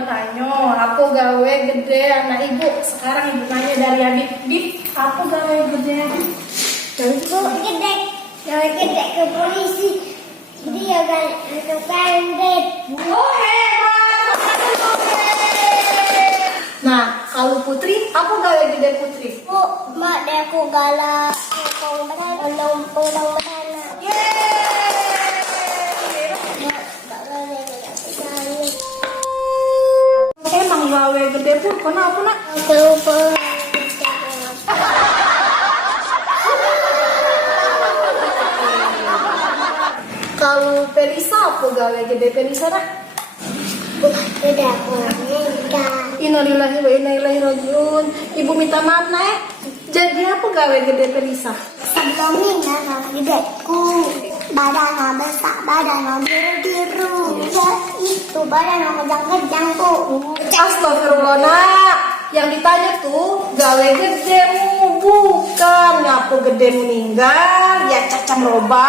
bertanya, aku gawe gede anak ibu. Sekarang ibu nanya dari Habib, Bib, aku gawe gede. Ibu gede, gawe gede ke polisi. Dia kan itu pendek. Oh hebat. Nah, kalau Putri, aku gawe gede Putri. Bu, mak deh aku galak. Tolong banana. Emang gawe gede pun, kenapa nak? Lupa. Kalau Pelisa, apa gawe gede Pelisa nak? Udah aku nikah. Innalillahi wa inna ilaihi rajiun. Ibu minta maaf nak. Jadi apa gawe gede Pelisa? Sebelum nikah sama gedeku, badan besar, badan biru-biru. Ya itu badan kejang-kejang tuh. Astagfirullah nak. Yang ditanya tuh gawe gedemu, bukan ngapu gede meninggal ya cacam roba.